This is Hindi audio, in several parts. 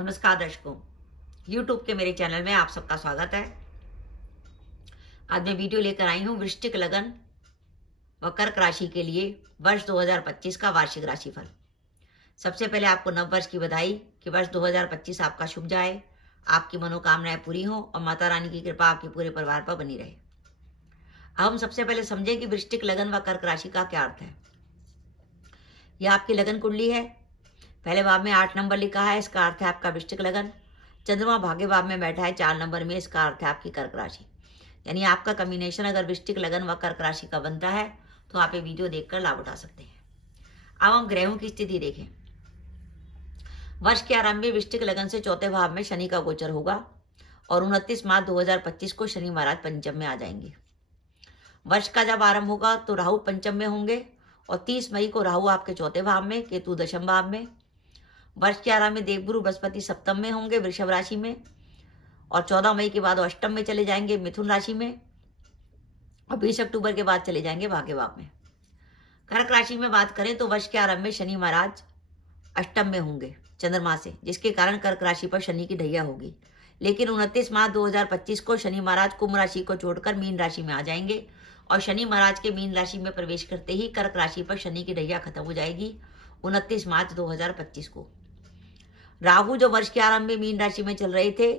नमस्कार दर्शकों, YouTube के मेरे चैनल में आप सबका स्वागत है। आज मैं वीडियो लेकर आई हूँ वृश्चिक लगन व कर्क राशि के लिए वर्ष 2025 का वार्षिक राशिफल। सबसे पहले आपको नव वर्ष की बधाई कि वर्ष 2025 आपका शुभ जाए, आपकी मनोकामनाएं पूरी हों और माता रानी की कृपा आपके पूरे परिवार पर बनी रहे। अब हम सबसे पहले समझें कि वृश्चिक लगन व कर्क राशि का क्या अर्थ है। यह आपकी लगन कुंडली है। पहले भाव में 8 नंबर लिखा है, इसका अर्थ है आपका वृश्चिक लगन। चंद्रमा भाग्य भाव में बैठा है 4 नंबर में, इसका अर्थ है आपकी कर्क राशि। यानी आपका कॉम्बिनेशन अगर वृश्चिक लगन व कर्क राशि का बनता है तो आप ये वीडियो देखकर लाभ उठा सकते हैं। अब हम ग्रहों की स्थिति देखें। वर्ष के आरंभ में वृश्चिक लगन से चौथे भाव में शनि का गोचर होगा और 29 मार्च 2025 को शनि महाराज पंचम में आ जाएंगे। वर्ष का जब आरंभ होगा तो राहु पंचम में होंगे और 30 मई को राहु आपके चौथे भाव में, केतु दशम भाव में। वर्ष के आरंभ में देवगुरु बृहस्पति सप्तम में होंगे वृषभ राशि में और 14 मई के बाद अष्टम में चले जाएंगे मिथुन राशि में और 20 अक्टूबर के बाद चले जाएंगे भाग्य भाव में। कर्क राशि में बात करें तो वर्ष के आरंभ में शनि महाराज अष्टम में होंगे चंद्रमा से, जिसके कारण कर्क राशि पर शनि की ढैया होगी। लेकिन 29 मार्च 2025 को शनि महाराज कुंभ राशि को छोड़कर मीन राशि में आ जाएंगे और शनि महाराज के मीन राशि में प्रवेश करते ही कर्क राशि पर शनि की ढैया खत्म हो जाएगी 29 मार्च 2025 को। राहु जो वर्ष के आरंभ में मीन राशि में चल रहे थे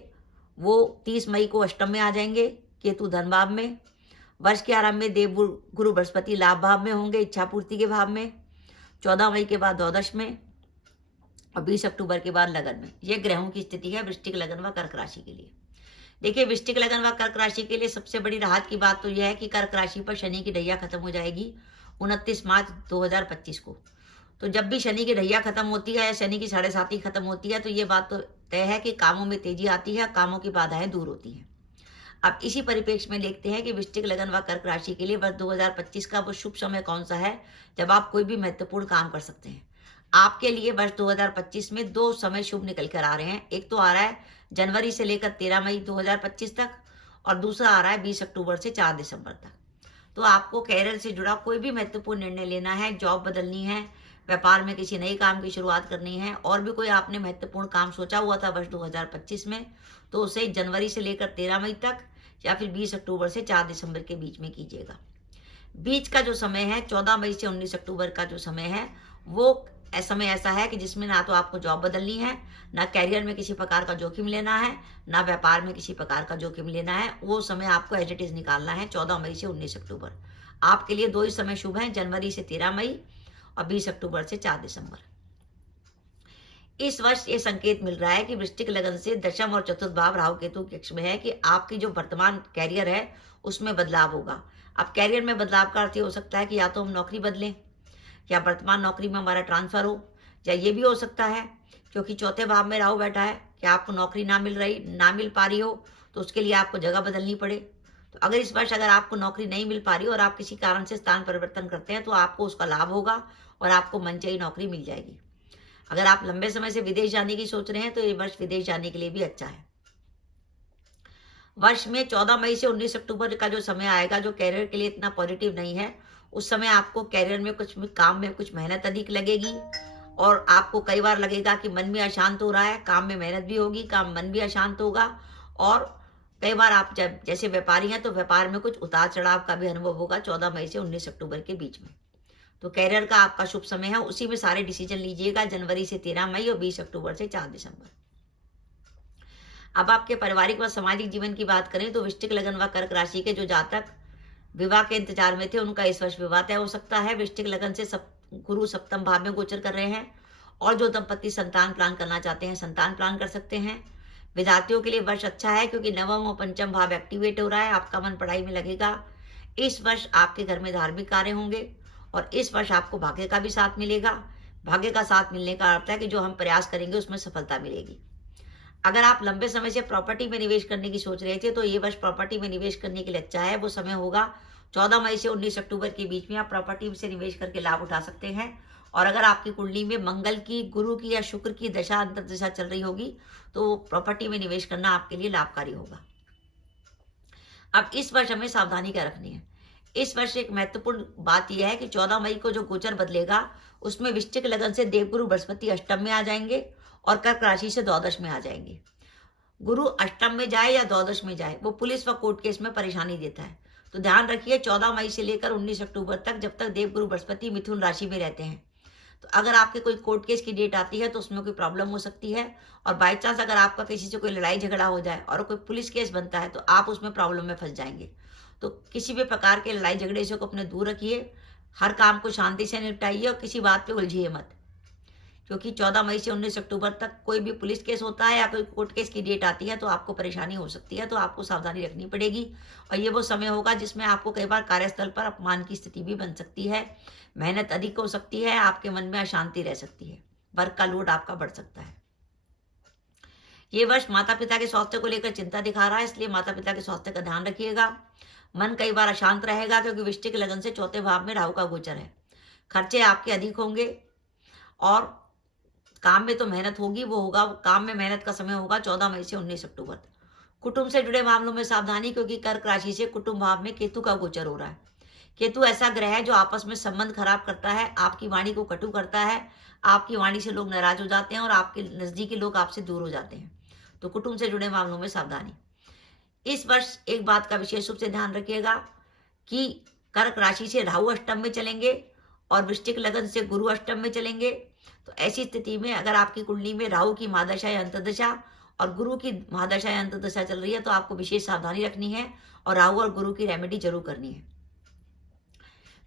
वो 30 मई को अष्टम में आ जाएंगे, केतु धन भाव में। वर्ष के आरंभ में देव गुरु बृहस्पति लाभ भाव में होंगे, इच्छा पूर्ति के भाव में। 14 मई के बाद द्वादश में और 20 अक्टूबर के बाद लगन में। यह ग्रहों की स्थिति है वृश्चिक लगन व कर्क राशि के लिए। देखिए, वृश्चिक लगन व कर्क राशि के लिए सबसे बड़ी राहत की बात तो यह है कि कर्क राशि पर शनि की ढैया खत्म हो जाएगी 29 मार्च 2025 को। तो जब भी शनि की ढैया खत्म होती है या शनि की 7.5 खत्म होती है तो ये बात तो तय है कि कामों में तेजी आती है, कामों की बाधाएं दूर होती हैं। अब इसी परिप्रेक्ष्य में देखते हैं कि वृश्चिक लगन व कर्क राशि के लिए वर्ष 2025 का वो शुभ समय कौन सा है जब आप कोई भी महत्वपूर्ण काम कर सकते हैं। आपके लिए वर्ष 2025 में 2 समय शुभ निकल कर आ रहे हैं। एक तो आ रहा है जनवरी से लेकर 13 मई 2025 तक और दूसरा आ रहा है 20 अक्टूबर से 4 दिसंबर तक। तो आपको कैरियर से जुड़ा कोई भी महत्वपूर्ण निर्णय लेना है, जॉब बदलनी है, व्यापार में किसी नए काम की शुरुआत करनी है और भी कोई आपने महत्वपूर्ण काम सोचा हुआ था वर्ष 2025 में तो उसे जनवरी से लेकर 13 मई तक या फिर 20 अक्टूबर से 4 दिसंबर के बीच में कीजिएगा। बीच का जो समय है 14 मई से 19 अक्टूबर का जो समय है वो समय ऐसा है कि जिसमें ना तो आपको जॉब बदलनी है, ना कैरियर में किसी प्रकार का जोखिम लेना है, ना व्यापार में किसी प्रकार का जोखिम लेना है। वो समय आपको एज इट इज निकालना है 14 मई से 19 अक्टूबर। आपके लिए 2 ही समय शुभ हैं, जनवरी से 13 मई और 20 अक्टूबर से 4 दिसंबर। इस वर्ष ये संकेत मिल रहा है कि वृश्चिक लगन से दशम और चतुर्थ भाव राहु केतु के पक्ष में है कि आपकी जो वर्तमान कैरियर है उसमें बदलाव होगा। अब कैरियर में बदलाव का अर्थ ये हो सकता है कि या तो हम नौकरी बदलें या वर्तमान नौकरी में हमारा ट्रांसफर हो, या ये भी हो सकता है क्योंकि चौथे भाव में राहु बैठा है कि आपको नौकरी ना मिल पा रही हो तो उसके लिए आपको जगह बदलनी पड़े। तो अगर इस वर्ष अगर आपको नौकरी नहीं मिल पा रही और आप किसी कारण से स्थान परिवर्तन करते हैं तो आपको उसका लाभ होगा और आपको मनचाही नौकरी मिल जाएगी। अगर आप लंबे समय से विदेश जाने की सोच रहे हैं तो ये वर्ष विदेश जाने के लिए भी अच्छा है। वर्ष में 14 मई से 19 अक्टूबर का जो समय आएगा जो कैरियर के लिए इतना पॉजिटिव नहीं है, उस समय आपको कैरियर में कुछ काम में कुछ मेहनत अधिक लगेगी और आपको कई बार लगेगा कि मन भी अशांत हो रहा है, काम में मेहनत भी होगी, काम मन भी अशांत होगा और कई बार आप जब जैसे व्यापारी हैं तो व्यापार में कुछ उतार चढ़ाव का भी अनुभव होगा 14 मई से 19 अक्टूबर के बीच में। तो कैरियर का आपका शुभ समय है, उसी में सारे डिसीजन लीजिएगा जनवरी से 13 मई और 20 अक्टूबर से 4 दिसंबर। अब आपके पारिवारिक व सामाजिक जीवन की बात करें तो वृश्चिक लगन व कर्क राशि के जो जातक विवाह के इंतजार में थे उनका इस वर्ष विवाह तय हो सकता है। वृश्चिक लगन से गुरु सप्तम भाव में गोचर कर रहे हैं और जो दंपति संतान प्लान करना चाहते हैं संतान प्लान कर सकते हैं। विद्यार्थियों के लिए वर्ष अच्छा है क्योंकि नवम और पंचम भाव एक्टिवेट हो रहा है, आपका मन पढ़ाई में लगेगा। इस वर्ष आपके घर में धार्मिक कार्य होंगे और इस वर्ष आपको भाग्य का भी साथ मिलेगा। भाग्य का साथ मिलने का अर्थ है कि जो हम प्रयास करेंगे उसमें सफलता मिलेगी। अगर आप लंबे समय से प्रॉपर्टी में निवेश करने की सोच रहे थे तो ये वर्ष प्रॉपर्टी में निवेश करने के लिए अच्छा है। वो समय होगा 14 मई से 19 अक्टूबर के बीच में आप प्रॉपर्टी से निवेश करके लाभ उठा सकते हैं। और अगर आपकी कुंडली में मंगल की, गुरु की या शुक्र की दशा अंतर दशा चल रही होगी तो प्रॉपर्टी में निवेश करना आपके लिए लाभकारी होगा। अब इस वर्ष हमें सावधानी क्या रखनी है। इस वर्ष एक महत्वपूर्ण बात यह है कि 14 मई को जो गोचर बदलेगा उसमें वृश्चिक लगन से देवगुरु बृहस्पति अष्टम में आ जाएंगे और कर्क राशि से द्वादश में आ जाएंगे। गुरु अष्टम में जाए या द्वादश में जाए, वो पुलिस व कोर्ट केस में परेशानी देता है। तो ध्यान रखिए 14 मई से लेकर 19 अक्टूबर तक, जब तक देवगुरु बृहस्पति मिथुन राशि में रहते हैं, तो अगर आपके कोई कोर्ट केस की डेट आती है तो उसमें कोई प्रॉब्लम हो सकती है। और बाई चांस अगर आपका किसी से कोई लड़ाई झगड़ा हो जाए और कोई पुलिस केस बनता है तो आप उसमें प्रॉब्लम में फंस जाएंगे। तो किसी भी प्रकार के लड़ाई झगड़े से को अपने दूर रखिए, हर काम को शांति से निपटाइए और किसी बात पे उलझिए मत, क्योंकि 14 मई से 19 अक्टूबर तक कोई भी पुलिस केस होता है या कोई कोर्ट केस की डेट आती है तो आपको परेशानी हो सकती है। तो आपको सावधानी रखनी पड़ेगी। और ये वो समय होगा जिसमें आपको कई बार कार्यस्थल पर अपमान की स्थिति भी बन सकती है, मेहनत अधिक हो सकती है, आपके मन में अशांति रह सकती है, वर्क का लोड आपका बढ़ सकता है। ये वर्ष माता पिता के स्वास्थ्य को लेकर चिंता दिखा रहा है, इसलिए माता पिता के स्वास्थ्य का ध्यान रखिएगा। मन कई बार अशांत रहेगा क्योंकि वृश्चिक लगन से चौथे भाव में राहु का गोचर है। खर्चे आपके अधिक होंगे और काम में तो मेहनत होगी, वो होगा काम में मेहनत का समय होगा 14 मई से 19 अक्टूबर तक। कुटुंब से जुड़े मामलों में सावधानी, क्योंकि कर्क राशि से कुटुंब भाव में केतु का गोचर हो रहा है। केतु ऐसा ग्रह है जो आपस में संबंध खराब करता है, आपकी वाणी को कटु करता है, आपकी वाणी से लोग नाराज हो जाते हैं और आपके नजदीकी लोग आपसे दूर हो जाते हैं। तो कुटुंब से जुड़े मामलों में सावधानी। इस वर्ष एक बात का विशेष रूप से ध्यान रखिएगा कि कर्क राशि से राहु अष्टम में चलेंगे और वृश्चिक लगन से गुरु अष्टम में चलेंगे। तो ऐसी स्थिति में अगर आपकी कुंडली में राहु की महादशा या अंतर्दशा और गुरु की महादशा या अंतर्दशा चल रही है तो आपको विशेष सावधानी रखनी है और राहु और गुरु की रेमेडी जरूर करनी है।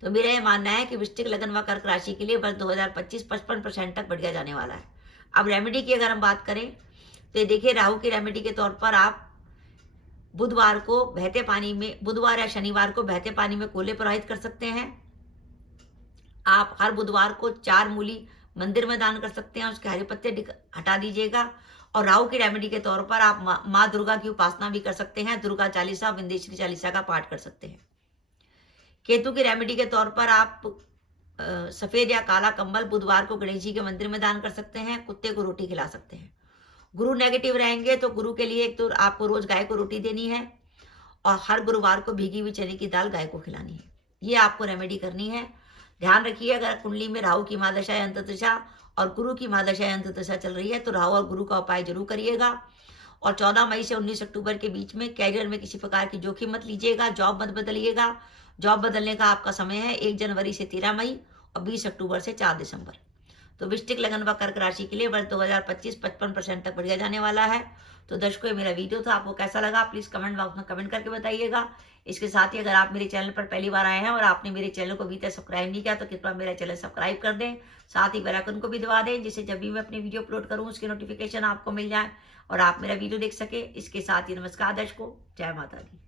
तो मेरा यह मानना है कि वृश्चिक लगन व कर्क राशि के लिए वर्ष 2025 55% तक बढ़िया जाने वाला है। अब रेमेडी की अगर हम बात करें तो देखिए, राहु की रेमेडी के तौर पर आप बुधवार को बहते पानी में, बुधवार या शनिवार को बहते पानी में कोले प्रवाहित कर सकते हैं। आप हर बुधवार को 4 मूली मंदिर में दान कर सकते हैं, उसके हरे पत्ते हटा दीजिएगा। और राहु की रेमेडी के तौर पर आप माँ दुर्गा की उपासना भी कर सकते हैं, दुर्गा चालीसा, विंध्येश्वरी चालीसा का पाठ कर सकते हैं। केतु की रेमेडी के तौर पर आप सफेद या काला कंबल बुधवार को गणेश जी के मंदिर में दान कर सकते हैं, कुत्ते को रोटी खिला सकते हैं। गुरु नेगेटिव रहेंगे तो गुरु के लिए एक तो आपको रोज गाय को रोटी देनी है और हर गुरुवार को भीगी हुई चने की दाल गाय को खिलानी है। ये आपको रेमेडी करनी है। ध्यान रखिए, अगर कुंडली में राहु की महादशा या अंतर्दशा और गुरु की महादशा या अंतर्दशा चल रही है तो राहु और गुरु का उपाय जरूर करिएगा। और 14 मई से 19 अक्टूबर के बीच में कैरियर में किसी प्रकार की जोखिम मत लीजिएगा, जॉब मत बदलिएगा। जॉब बदलने का आपका समय है 1 जनवरी से 13 मई और 20 अक्टूबर से 4 दिसंबर। तो वृश्चिक लगन व कर्क राशि के लिए वर्ष 2025 55% तक बढ़िया जाने वाला है। तो दर्शकों, ये मेरा वीडियो था, आपको कैसा लगा प्लीज कमेंट बॉक्स में कमेंट करके बताइएगा। इसके साथ ही अगर आप मेरे चैनल पर पहली बार आए हैं और आपने मेरे चैनल को अभी तक सब्सक्राइब नहीं किया तो कृपया मेरा चैनल सब्सक्राइब कर दें, साथ ही बेल आइकन को भी दबा दें, जिससे जब भी मैं अपनी वीडियो अपलोड करूं उसकी नोटिफिकेशन आपको मिल जाए और आप मेरा वीडियो देख सके। इसके साथ ही नमस्कार दर्शकों, जय माता दी।